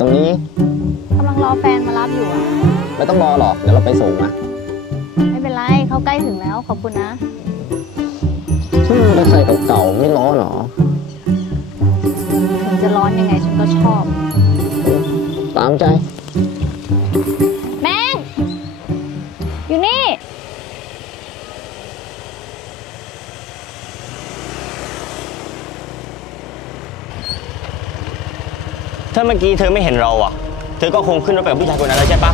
ตรงนี้กำลังรอแฟนมารับอยู่อะไม่ต้องรอหรอกเดี๋ยวเราไปส่งนะไม่เป็นไรเขาใกล้ถึงแล้วขอบคุณนะ ที่มอเตอร์ไซค์เก่าๆไม่ร้อนหรอถึงจะร้อนยังไงฉันก็ชอบ ตามใจ แมงอยู่นี่ ถ้าเมื่อกี้เธอไม่เห็นเราอะ เธอก็คงขึ้นรถไปกับผู้ชายคนนั้นแล้วใช่ปะ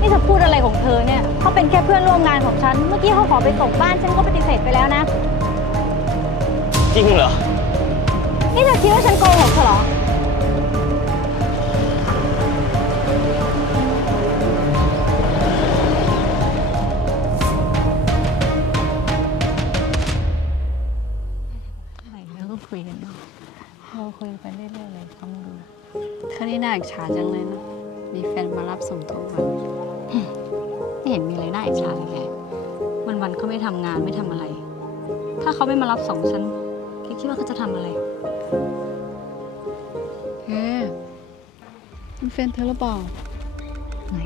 นี่เธอพูดอะไรของเธอเนี่ยเขาเป็นแค่เพื่อนร่วมงานของฉัน เมื่อกี้เขาขอไปส่งบ้านฉันก็ปฏิเสธไปแล้วนะ จริงเหรอ นี่เธอคิดว่าฉันโกหกเธอเหรอ เธอนี่น่าอิจฉาจังเลยนะ มีแฟนมารับส่งทุกวัน ไม่เห็นมีอะไรน่าอิจฉาเลยแกวันวันๆเขาไม่ทำงานไม่ทำอะไร ถ้าเขาไม่มารับส่งฉันแกคิดว่าเขาจะทำอะไรเฮ้เป็นแฟนเธอหรือเปล่าไหน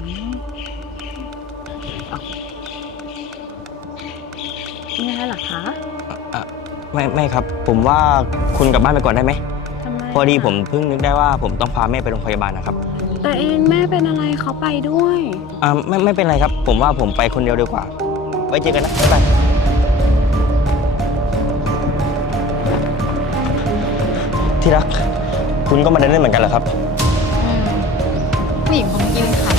ไม่ได้หรอคะไม่ไม่ครับ ผมว่าคุณกลับบ้านไปก่อนได้ไหมทำไม พอดีผมเพิ่งนึกได้ว่าผมต้องพาแม่ไปโรงพยาบาลนะครับแต่เองแม่เป็นอะไรเขาไปด้วย อ่าไม่ไม่เป็นไรครับ ผมว่าผมไปคนเดียวดีกว่า ไว้เจอกันนะบ๊ายบายที่รัก คุณก็มาเดินเล่นเหมือนกันเหรอครับ ผู้หญิงคนเมื่อกี้เป็นใคร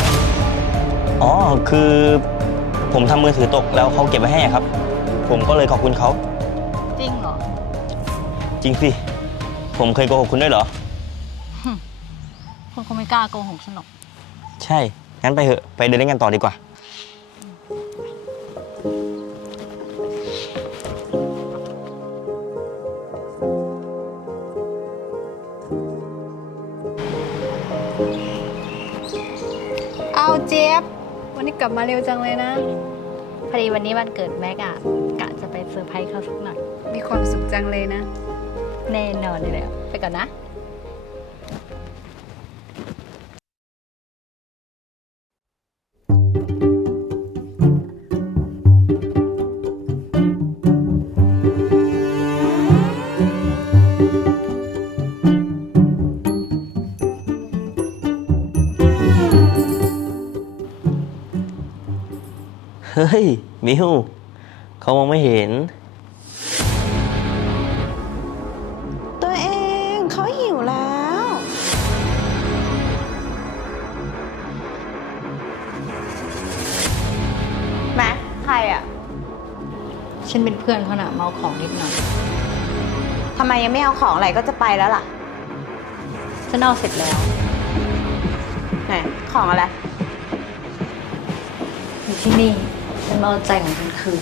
อ๋อ คือผมทำมือถือตกแล้วเขาเก็บไว้ให้อะครับ ผมก็เลยขอบคุณเขาจริงเหรอ จริงสิ ผมเคยโกหกคุณด้วยเหรอ คุณคงไม่กล้าโกหกฉันหรอก ใช่ งั้นไปเถอะ ไปเดินเล่นกันต่อดีกว่า เอาเจี๊ยบ วันนี้กลับมาเร็วจังเลยนะ พอดีวันนี้วันเกิดแม็กอะกะจะไปเซอร์ไพรส์เขาสักหน่อย มีความสุขจังเลยนะ แน่นอนเลยแหละไปก่อนนะเฮ้ย มิวเขามองไม่เห็น อะฉันเป็นเพื่อนเขาน่ะเมาของนิดหน่อย ทำไมยังไม่เอาของอะไรก็จะไปแล้วล่ะ ฉันเอาเสร็จแล้ว ไหน ของอะไร อยู่ที่นี่ฉันมาเอาใจของฉันคืน